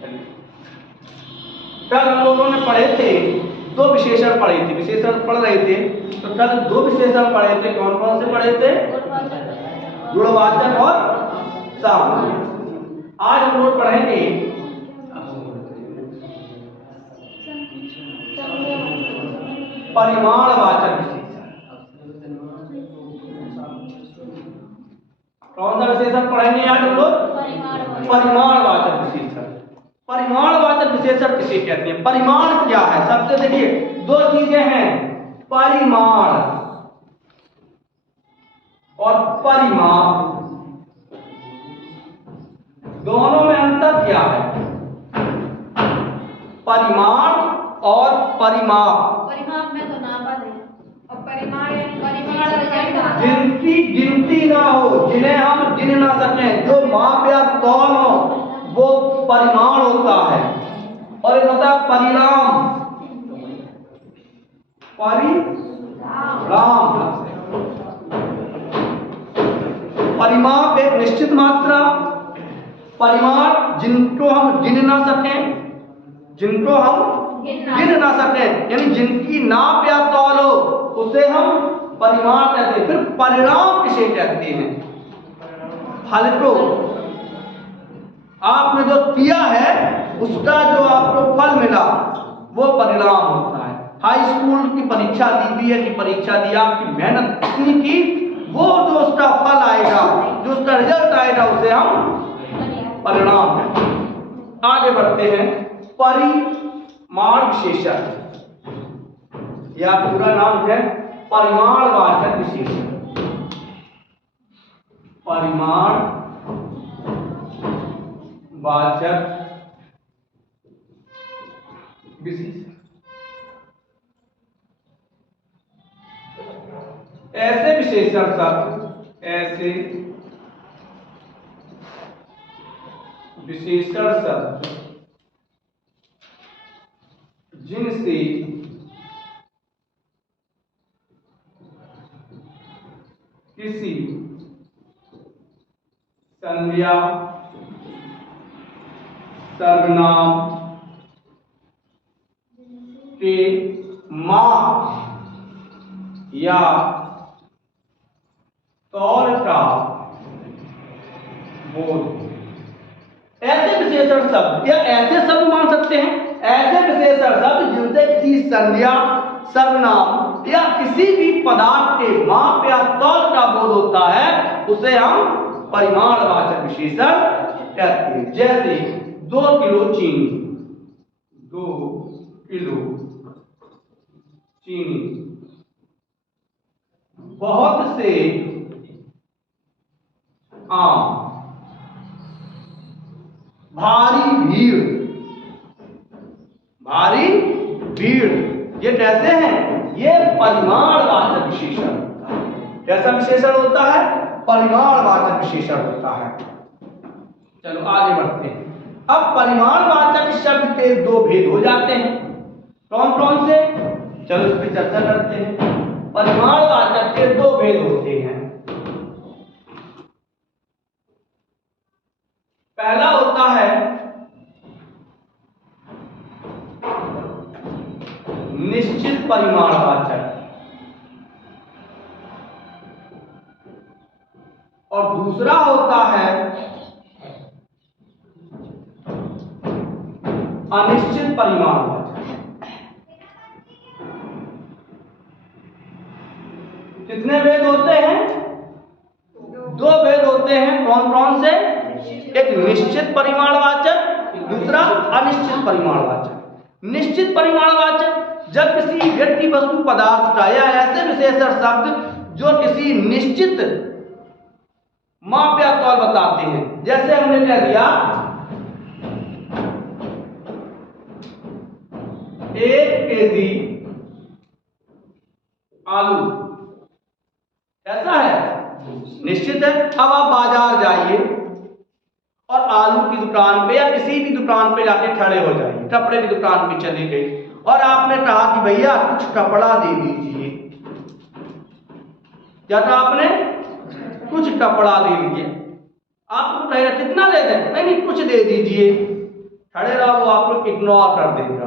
चलिए, कल हम लोगों ने पढ़े थे, दो विशेषण पढ़े थे, विशेषण पढ़ रहे थे। तो कल दो विशेषण पढ़े थे, कौन कौन से पढ़े थे? गुणवाचक और सामान्य। आज हम लोग पढ़ेंगे परिमाणवाचक विशेषण। कौन सा विशेषण पढ़ेंगे आज हम लोग? परिमाणवाचक विशेषण। परिमाणवाचक विशेषण किसे कहते हैं? परिमाण क्या है? सबसे देखिए, दो चीजें हैं, परिमाण और परिमाप। दोनों में अंतर क्या है? परिमाण और परिमाप। परिमाप में तो नापा है और परिमाण गिनती ना हो, जिन्हें हम गिन ना सकें, जो माप या तौल हो, वो परिमाण होता है। और एक होता है परिणाम। परिमाप एक निश्चित मात्रा, परिमाण जिनको हम गिन ना सकें, जिनको हम गिन ना सकें, यानी जिनकी नाप या तौल हो, उसे हम परिमाण कहते हैं। फिर परिणाम किसे कहते हैं? फल को, आपने जो किया है उसका जो आपको फल मिला वो परिणाम होता है। हाई स्कूल की परीक्षा दी, बीए की परीक्षा दी, आपकी मेहनत इतनी की, वो जो उसका फल आएगा, जो उसका रिजल्ट आएगा, उसे हम परिणाम कहते हैं। आगे बढ़ते हैं। परिमाण विशेषण, या पूरा नाम है परिमाणवाचक विशेषण। परिमाणवाचक विशेषण ऐसे विशेषण शब्द, ऐसे विशेषण शब्द जिनसे किसी संज्ञा, सर्वनाम के माप या तौल का बोध। ऐसे विशेषण शब्द, या ऐसे शब्द मान सकते हैं, ऐसे विशेषण शब्द जिनसे किसी संज्ञा, सर्वनाम या किसी भी पदार्थ के माप या तौल का बोध होता है, उसे हम परिमाणवाचक विशेषण कहते हैं। जैसे 2 किलो चीनी, 2 किलो चीनी, बहुत से आम, भारी भीड़, भारी भीड़, ये कैसे हैं? ये परिमाणवाचक विशेषण होता है। कैसा विशेषण होता है? परिमाणवाचक विशेषण होता है। चलो आगे बढ़ते हैं। अब परिमाणवाचक शब्द के दो भेद हो जाते हैं। कौन कौन से? चलो इस पर चर्चा करते हैं। परिमाणवाचक के दो भेद होते हैं। पहला होता है निश्चित परिमाणवाचक, और दूसरा होता है अनिश्चित परिमाणवाचक। कितने भेद होते हैं? दो भेद होते हैं। कौन कौन से? एक निश्चित परिमाणवाचक, दूसरा अनिश्चित परिमाणवाचक। निश्चित परिमाणवाचक जब किसी व्यक्ति, वस्तु, पदार्थ का या ऐसे विशेषण शब्द जो किसी निश्चित माप या तौल बताते हैं। जैसे हमने कह दिया 1 केजी आलू, ऐसा है, निश्चित है। अब आप बाजार जाइए और आलू की दुकान पे या किसी भी दुकान पे जाके खड़े हो जाइए, कपड़े की दुकान पे चले गए और आपने कहा कि भैया कुछ कपड़ा दे दीजिए। क्या कहा आपने? कुछ कपड़ा दे दीजिए। आपको कहेगा कितना दे दें? नहीं, कुछ दे दीजिए। खड़े रहो वो आपको इग्नोर कर देगा।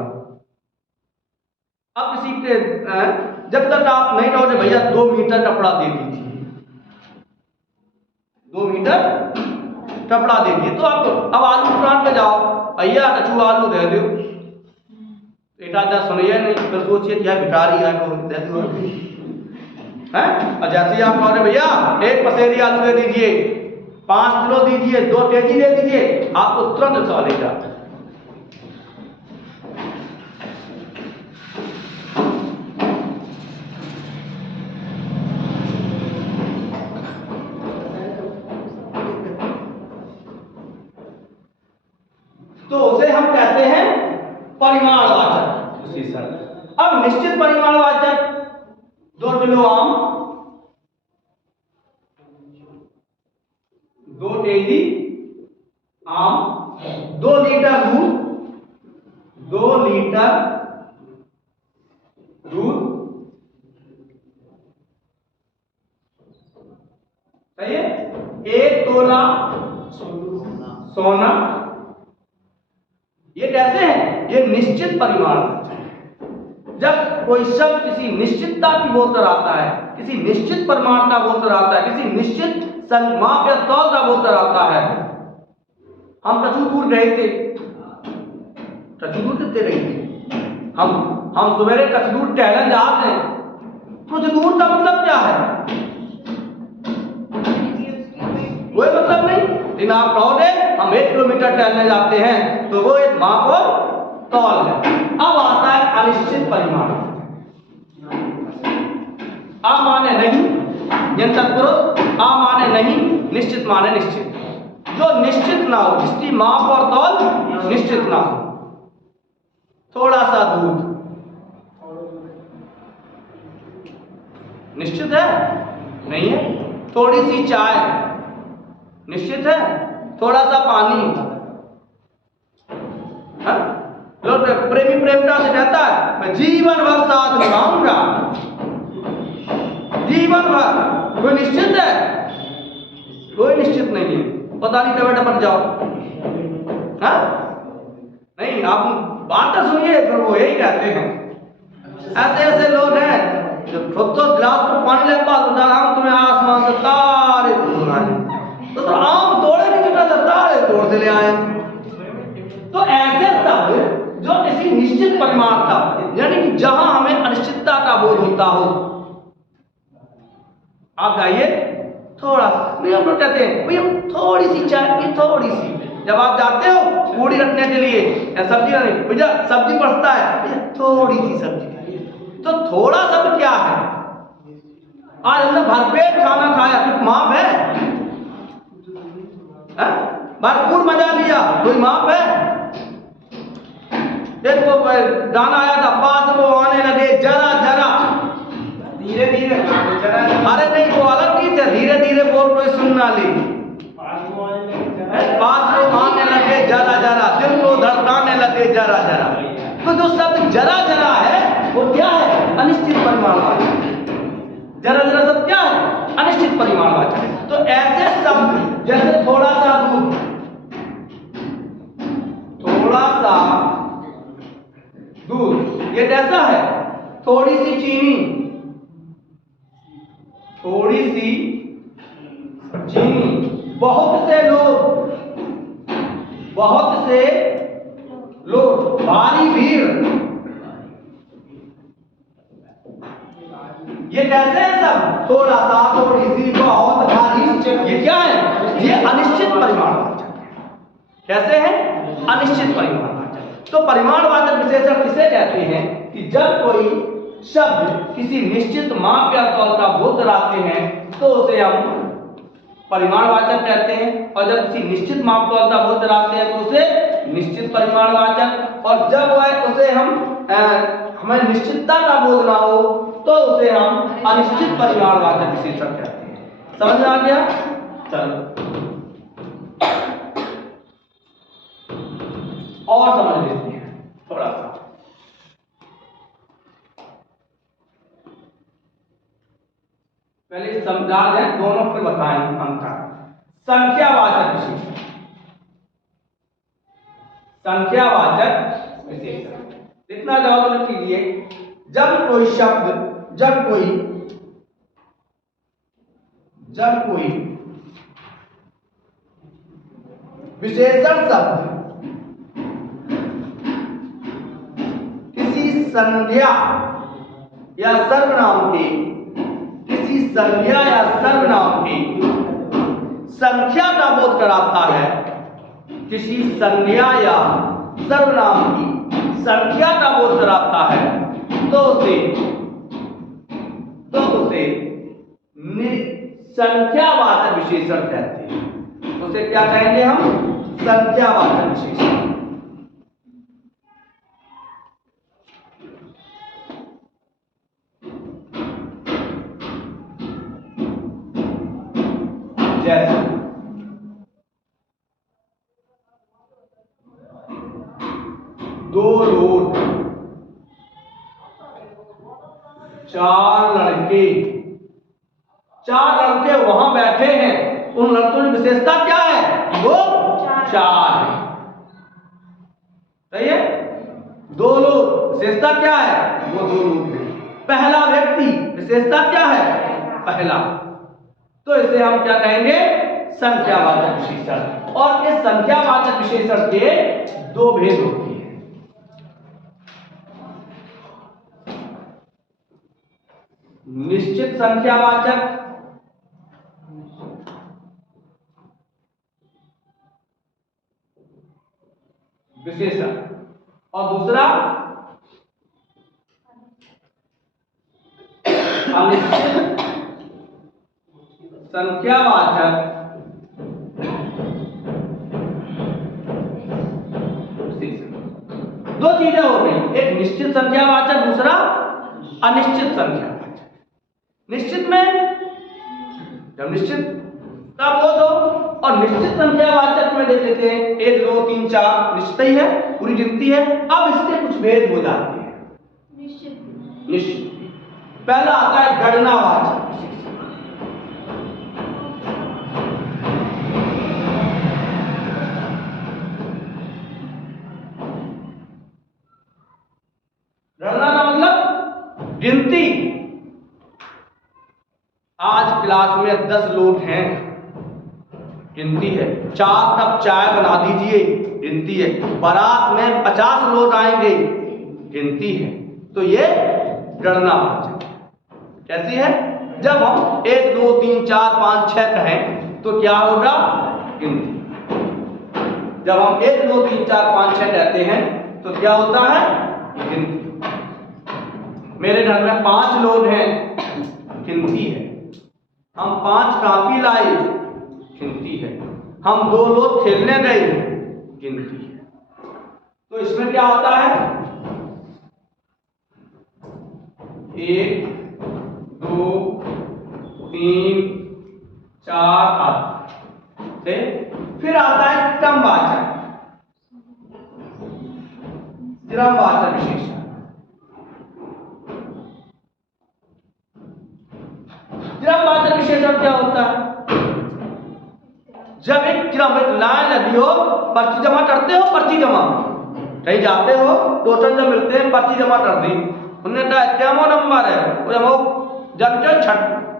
अब किसी के जब तक आप नहीं रहोगे भैया 2 मीटर कपड़ा दे दीजिए, 2 मीटर कपड़ा दे दिए तो आप अब आलू दुकान पे जाओ, भैया कचू आलू दे दो, एक आधा सुनिए नहीं फिर सोचिए क्या भिखारी है को दे दो हैं। और जैसे ही आप कहोगे भैया 1 पसेरी आलू दे दीजिए, 5 किलो दीजिए, 2 केजी दे दीजिए, आपको तुरंत चलेगा। तो उसे हम कहते हैं परिमाणवाचक विशेषण। अब निश्चित परिमाणवाचक 2 किलो आम, 2 केजी आम, 2 लीटर दूध, 2 लीटर दूध, सही है, 1 तोला सोना। ये कैसे है? ये निश्चित परिमाणवाचक है। जब कोई शब्द किसी निश्चितता की बोध कराता है, किसी निश्चित परिमाण का बोध कराता है, किसी निश्चित माप या तौल का बोध कराता है। हम कछु दूर गए थे, कछु दूर कितने रहे थे, हम सवेरे कछु दूर टहलन जाते हैं, कुछ दूर का मतलब क्या है? कोई मतलब नहीं। लेकिन आप कहोगे हम 1 किलोमीटर टहलने जाते हैं तो वो एक माप और तौल है। अब आता है अनिश्चित परिमाण। आ माने नहीं, तत्पुरुष, आ माने नहीं, निश्चित माने निश्चित। जो निश्चित ना हो, जिसकी माप और तौल निश्चित ना हो। थोड़ा सा दूध निश्चित है? नहीं है। थोड़ी सी चाय निश्चित है? थोड़ा सा पानी। लोग प्रेमी प्रेमिका से कहता है मैं जीवन भर साथ निभाऊंगा, जीवन भर। कोई निश्चित है? कोई निश्चित नहीं है। पता नहीं कब टपक जाओ। हाँ नहीं, आप बात तो सुनिए, फिर वो यही कहते हैं। ऐसे ऐसे लोग हैं जो खुद तो गिलास पर पानी ले पास होता है, हम तुम्हें आसमान से तारे तोड़ आए, तो आम तोड़े नहीं बेटा, तारे तोड़ ले आए। तो ऐसे शब्द जो किसी निश्चित परिमाण का, यानी कि जहां हमें अनिश्चितता का बोध होता हो। आप जाइए थोड़ा सा, नहीं हम लोग कहते हैं भैया थोड़ी सी चाय, ये थोड़ी सी। जब आप जाते हो पूड़ी रखने के लिए या सब्जी नहीं, भैया सब्जी पड़ता है, भैया थोड़ी सी सब्जी। तो थोड़ा शब्द क्या है? आज हमने भरपेट खाना खाया, कुछ माप है? भरपूर मजा लिया, कोई माप है? देखो गाना आया था, पास वो आने लगे जरा जरा, धीरे धीरे। अरे नहीं, वो अलग चीज है, धीरे धीरे बोल कोई सुनना ली। पास वो आने लगे जरा जरा, दिल को धड़काने लगे जरा जरा। तो जो शब्द जरा जरा है वो क्या है? अनिश्चित परिमाणवाचक। जरा जरा शब्द क्या है? अनिश्चित परिमाणवाचक। तो ऐसे शब्द जैसे थोड़ा सा दूध, थोड़ा सा दूध, ये कैसा है? थोड़ी सी चीनी, थोड़ी सी चीनी। बहुत से लोग, बहुत से लोग, भारी भीड़। ये कैसे है सब? थोड़ा सा, थोड़ी सी, बहुत भारी। ये क्या है? ये अनिश्चित परिमाणवाचक है। कैसे है? अनिश्चित परिमाणवाचक। तो परिमाणवाचक विशेषण किसे कहते हैं? कि जब कोई शब्द किसी निश्चित माप या तौल का बोध कराते हैं तो उसे हम परिमाणवाचक कहते हैं, और जब किसी निश्चित माप तौल का बोध कराते हैं तो उसे निश्चित परिमाणवाचक। और जब वह उसे हम हमें निश्चितता का बोध ना हो तो उसे हम अनिश्चित परिमाणवाचक विशेषण कहते हैं। समझ में आ गया? चलो और समझ लेते हैं थोड़ा सा। पहले समझा दें दोनों, फिर बताएंगे अंतर। संख्यावाचक विशेषण, संख्यावाचक विशेषण। इतना जवाब लिख लीजिए। जब कोई विशेषण शब्द किसी संज्ञा या सर्वनाम की संख्या का बोध कराता है, किसी संज्ञा या सर्वनाम की संख्या का बोध कराता है, तो उसे संख्यावाचक विशेषण कहते हैं। उसे क्या कहेंगे हम? संख्यावाचक विशेषण। जैसे दो लोग, चार लड़के वहां बैठे हैं। उन लड़कों की विशेषता क्या है? वो चार है। सही है। दो लोग, विशेषता क्या है? वो दो लोग हैं। पहला व्यक्ति, विशेषता क्या है? पहला। तो इसे हम क्या कहेंगे? संख्यावाचक विशेषण। और इस संख्यावाचक विशेषण के दो भेद होते हैं। निश्चित संख्यावाचक विशेषण और दूसरा अनिश्चित संख्यावाचक विशेषण। दो चीजें हो गई, एक निश्चित संख्यावाचक, दूसरा अनिश्चित संख्यावाचक। निश्चित में जब निश्चित का बोध हो, और निश्चित संख्यावाचक में देख लेते हैं 1 2 3 4 निश्चित ही है, पूरी गिनती है। अब इसके कुछ भेद हो जाते हैं। निश्चित पहला आता है गणनावाचक विशेषण। गणना का मतलब गिनती। आज क्लास में 10 लोग हैं, गिनती है। 4 कप चाय बना दीजिए, गिनती है। बारात में 50 लोग आएंगे, गिनती है। तो ये गणनावाचक कैसी है? जब हम 1 2 3 4 5 6 कहें तो क्या होगा? गिनती। जब हम 1 2 3 4 5 6 कहते हैं तो क्या होता है? गिनती। मेरे घर में 5 लोग हैं, गिनती है। हम 5 कापी लाए, गिनती है। हम 2 लोग खेलने गए, गिनती है। तो इसमें क्या होता है? 1 2 3 4 8 से फिर आता है क्रमवाचक विशेषण। क्रमवाचक विशेषण क्या होता है? जब एक लाइन लगी हो, पर्ची जमा करते हो, पर्ची जमा कहीं जाते हो, टोटल जब मिलते हैं पर्ची जमा कर दी। उन्होंने कहा क्या नंबर है? वो जब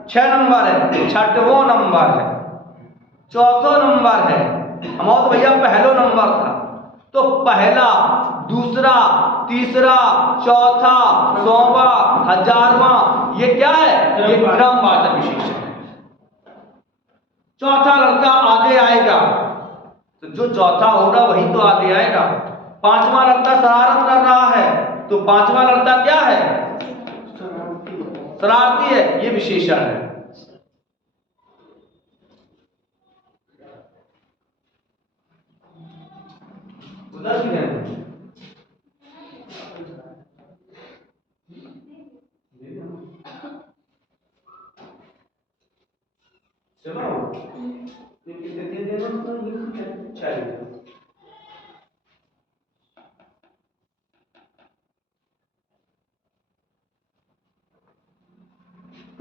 6 नंबर है, 6वां नंबर है, 4वां नंबर है। हमारा तो भैया पहला नंबर था। तो पहला, दूसरा, तीसरा, चौथा, 100वां, 1000वां, ये क्या है? ये क्रमवाचक विशेषण है। चौथा लड़का आगे आएगा, तो जो चौथा होगा वही तो आगे आएगा। 5वां लड़का शरारत कर रहा है, तो 5वां लड़का क्या है? शरारती है। ये विशेषण है। उधर भी है। चलो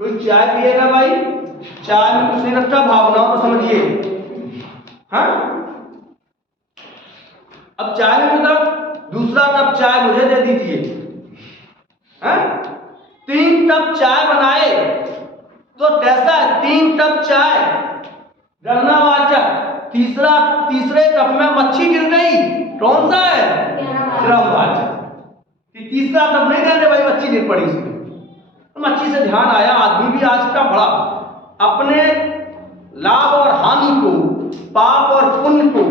कोई चाय पिएगा भाई? चाय में कुछ नहीं रखता, भावनाओं को समझिए। हाँ, अब चाय में मतलब दूसरा कप चाय मुझे दे दीजिए, हैं? 3 कप चाय बनाए तो कैसा है? 3 कप चाय गणनावाचक, तीसरे कप में मच्छी गिर गई, कौन सा है? क्रमवाचक। कि तीसरा कप नहीं देने भाई, मच्छी गिर पड़ी इसमें। तो मच्छी से ध्यान आया, आदमी भी आज का बड़ा अपने लाभ और हानि को, पाप और पुण्य को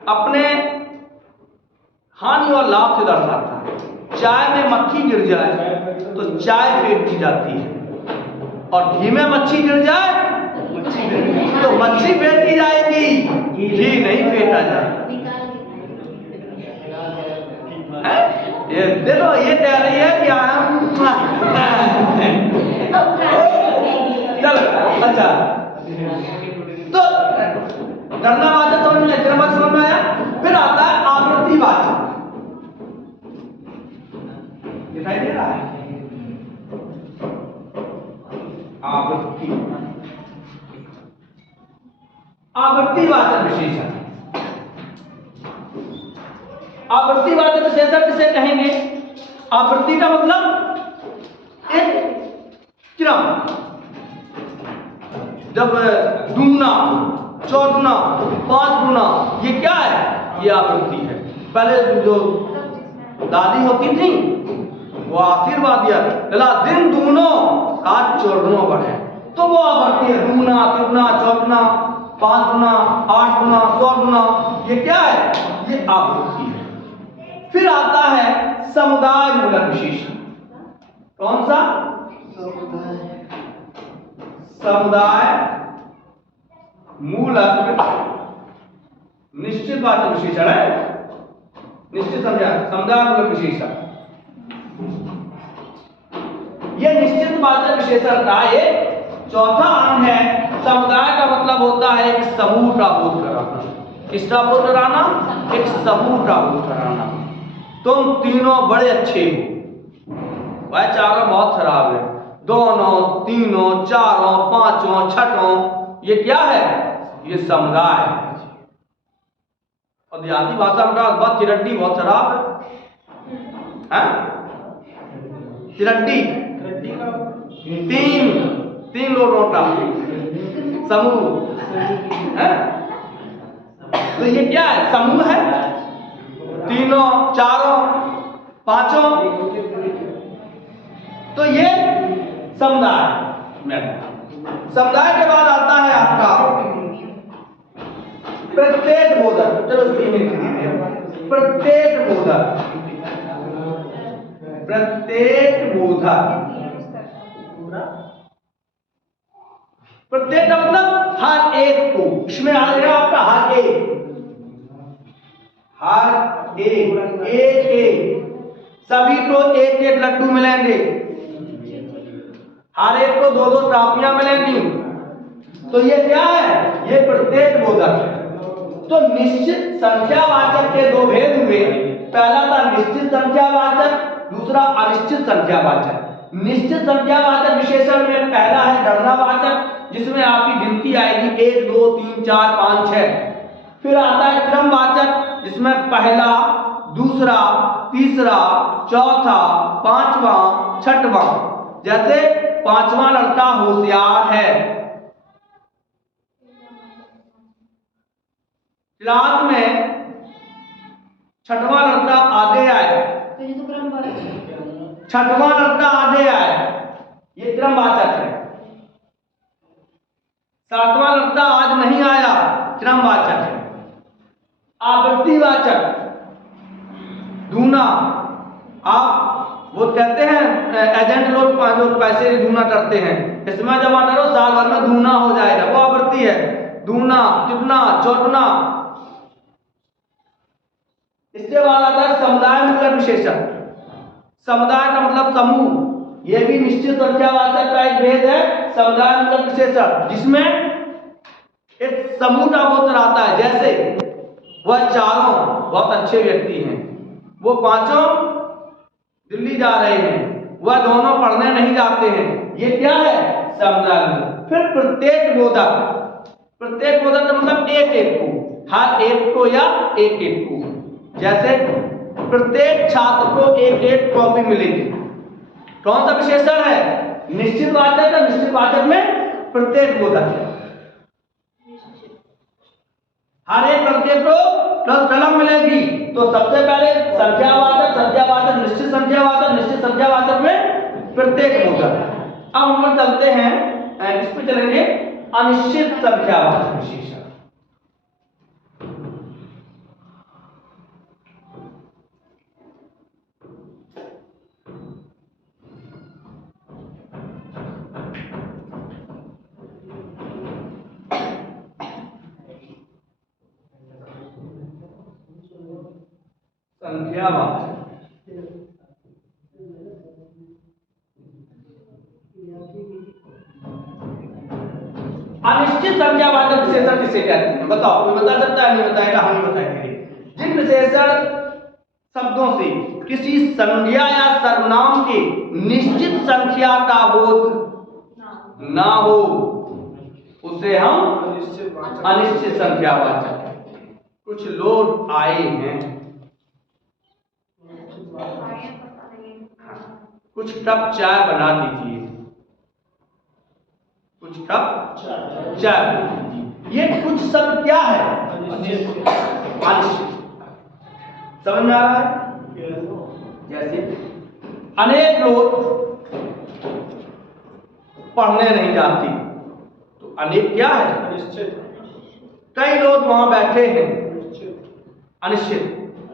अपने हानि और लाभ से दर्शाता है। चाय में मक्खी गिर जाए तो चाय फेंट दी जाती है, और घी में मच्छी गिर जाए तो मच्छी फेंटी जाएगी, घी नहीं फेंटा जाएगा। ये देखो, ये कह रही है कि चलो अच्छा, तो गणनावाचक समझ में, क्रमवाचक समझ में आया। फिर आता है आवृत्तिवाचक, दिखाई दे रहा है? आवृत्तिवाचक विशेषण। आवृत्तिवाचक विशेषण किसे कहेंगे? आवृत्ति का मतलब एक क्रम, जब दूना, चौगुना, 5 गुना, ये क्या है? ये आवृत्ति है। पहले जो दादी होती थी वो आशीर्वाद दिया, चला दिन दूनो आज चौगुना बढ़े, तो वो आवृत्ति है। दूना, तिगुना, चौगुना, 5 गुना, 8 गुना, 100 गुना, ये क्या है? ये आवृत्ति है। फिर आता है समुदाय मूलक विशेषण। कौन सा? समुदाय मूलक निश्चितवाचक विशेषण है। निश्चित समझा? समुदाय मूलक विशेषण, यह निश्चितवाचक विशेषण का एक चौथा अंग है। समुदाय का मतलब होता है एक समूह का बोध कराना। किसका बोध कराना? एक समूह का बोध कराना। तुम तीनों बड़े अच्छे हो, वह चारों बहुत खराब है, दोनों, तीनों, चारों, पांचों, छठों, ये क्या है? ये समुदाय है। और देहाती भाषा में बात चिरड्डी बहुत खराब है, चिरड्डी, तीन लोगों का समूह है। तो ये क्या है? समूह है, तीनों, चारों, पांचों, तो ये समुदाय में। समुदाय के बाद आता है आपका प्रत्येक बोधक। चलो प्रत्येक बोधक, प्रत्येक बोधक, प्रत्येक का मतलब हर एक को, इसमें आ जाएगा आपका हर एक, हर एक सभी को एक एक लड्डू मिलेंगे, हर एक को 2-2 ट्रॉफियां मिलेंगी। तो ये क्या है? ये प्रत्येक बोधक है। तो निश्चित संख्यावाचक के 2 भेद हुए। पहला था निश्चित संख्यावाचक, दूसरा अनिश्चित संख्यावाचक। निश्चित संख्यावाचक विशेषण में पहला है गणनावाचक, जिसमें आपकी गिनती आएगी 1 2 3 4 5 6। फिर आता है क्रमवाचक, जिसमें पहला, दूसरा, तीसरा, चौथा, पांचवा, छठवां। जैसे 5वां लड़का होशियार है, क्लास में 6वां लड़का आगे आए, 6वां लड़का आगे आए, ये क्रमवाचक है। 7वां लड़का आज नहीं आया, क्रमवाचक है। आवृत्तिवाचक, दूना, आप वो कहते हैं एजेंट लोग जो पैसे दूना करते हैं, इसमें जमा करो साल भर में दूना हो जाएगा, वो आवृत्ति है। दूना, तिगुना, चौगुना। इसके बाद आता है समुदाय मूलक विशेषण। समुदाय का मतलब समूह, यह भी निश्चित संख्यावाचक का एक भेद है। समुदाय मूलक विशेषण जिसमें एक समूह का बोध कराता है। जैसे वह चारों बहुत अच्छे व्यक्ति हैं, वो पांचों दिल्ली जा रहे हैं, वह दोनों पढ़ने नहीं जाते हैं, ये क्या है? समुदाय। फिर प्रत्येक बोधक, प्रत्येक बोधक का मतलब एक एक को, हर एक को या एक एक को। जैसे प्रत्येक छात्र को एक एक कॉपी मिलेगी। कौन सा विशेषण है? निश्चित वाचक। निश्चित वाचक में प्रत्येक बोधक है। हर एक प्रत्येक को कलम मिलेगी। तो सबसे पहले संख्यावाचक, निश्चित संख्यावाचक में प्रत्येक बोधक। अब हम लोग चलते हैं, इस पे चलेंगे अनिश्चित संख्यावाचक विशेषण। संख्यावाचक अनिश्चित संख्यावाचक विशेषण किसे कहते हैं? बताओ, कोई बता सकता है? नहीं बताएगा, हम ही बताएंगे। जिन विशेषण शब्दों से किसी संज्ञा या सर्वनाम की निश्चित संख्या का बोध ना हो उसे हम अनिश्चित संख्यावाचक कहते हैं। कुछ लोग आए हैं, कुछ कप चाय बना दीजिए, कुछ कप चाय। ये कुछ शब्द क्या है? अनिश्चित। समझ में आ रहा है? जैसे अनेक लोग पढ़ने नहीं जाते, तो अनेक क्या है? अनिश्चित। कई लोग वहां बैठे हैं, अनिश्चित।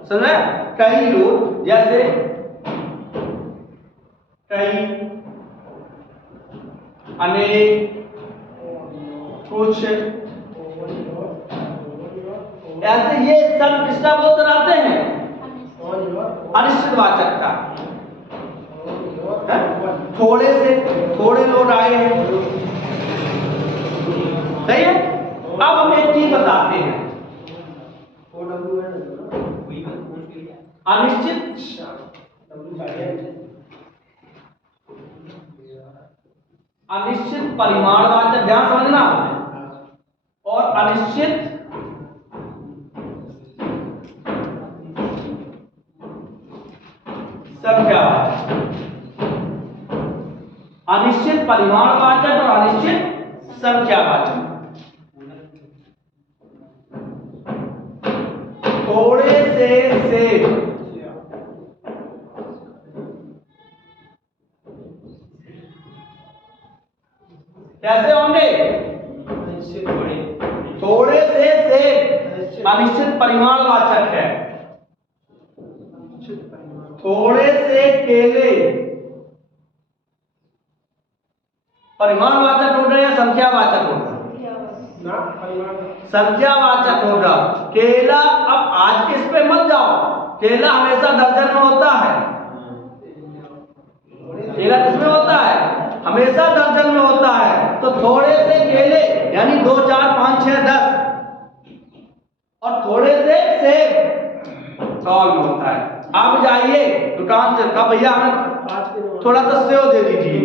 समझ में? कई लोग, जैसे कई, अनेक, कुछ, ऐसे ये सब किसका बोध कराते हैं? अनिश्चित वाचक का। थोड़े लोग आए हैं, सही है। अब हम एक चीज बताते हैं, अनिश्चित परिमाणवाचक, ध्यान समझना, और अनिश्चित संख्यावाचक। अनिश्चित परिमाणवाचक और अनिश्चित संख्यावाचक। थोड़े से कैसे होंगे? थोड़े से अनिश्चित परिमाणवाचक है। थोड़े से केले परिमाणवाचक होगा या संख्यावाचक होगा? संख्यावाचक होगा। केला, अब आज के इस पे मत जाओ, केला हमेशा दर्जन में होता है। केला किसमें होता है? हमेशा दर्जन में होता है। तो थोड़े से केले यानी 2, 4, 5, 6, 10, और थोड़े से सेब 100 में होता है। आप जाइए दुकान से, कहा भैया हमें थोड़ा सा सेव दे दीजिए,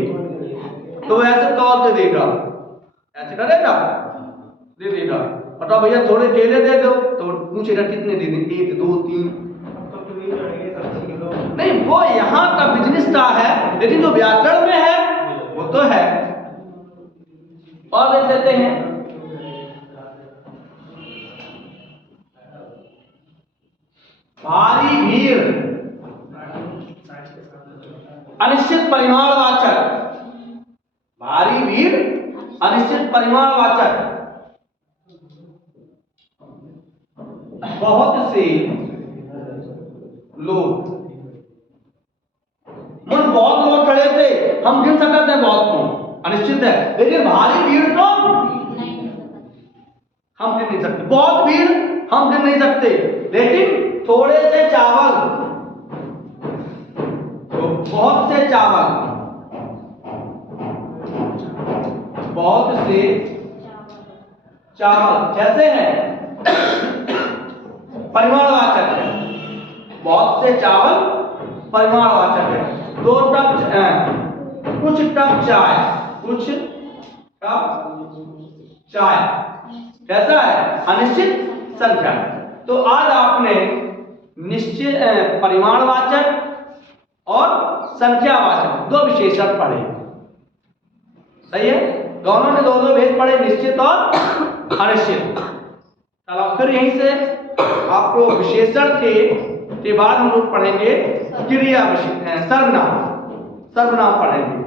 तो ऐसे तौल दे देगा, ऐसे करेगा, दे देगा। और भैया थोड़े केले दे दो, तो पूछेगा कितने दे दें? 1, 2, 3। नहीं, वो यहाँ का बिजनेस का है, लेकिन जो व्याकरण में है वो तो है। और देख लेते हैं, भारी भीड़ अनिश्चित परिमाणवाचक। भारी भीड़ अनिश्चित परिमाणवाचक। बहुत से लोग, बहुत लोग खड़े थे, हम गिन सकते हैं बहुत को, अनिश्चित है। लेकिन भारी भीड़ तो हम गिन नहीं सकते, बहुत भीड़ हम गिन नहीं सकते। लेकिन थोड़े से चावल, तो बहुत से चावल, बहुत से चावल कैसे है? परिमाणवाचक है। बहुत से चावल परिमाणवाचक है। 2 टप, कुछ टप चाय, कुछ टप चाय कैसा है? अनिश्चित संख्या। तो आज आपने निश्चय परिमाणवाचक और संख्यावाचक दो विशेषण पढ़े, सही है। दोनों ने दो भेद पढ़े, निश्चित और अनिश्चित। चलो फिर यहीं से आपको विशेषण के बाद हम लोग पढ़ेंगे क्रिया विशेषण, सर्वनाम पढ़ेंगे।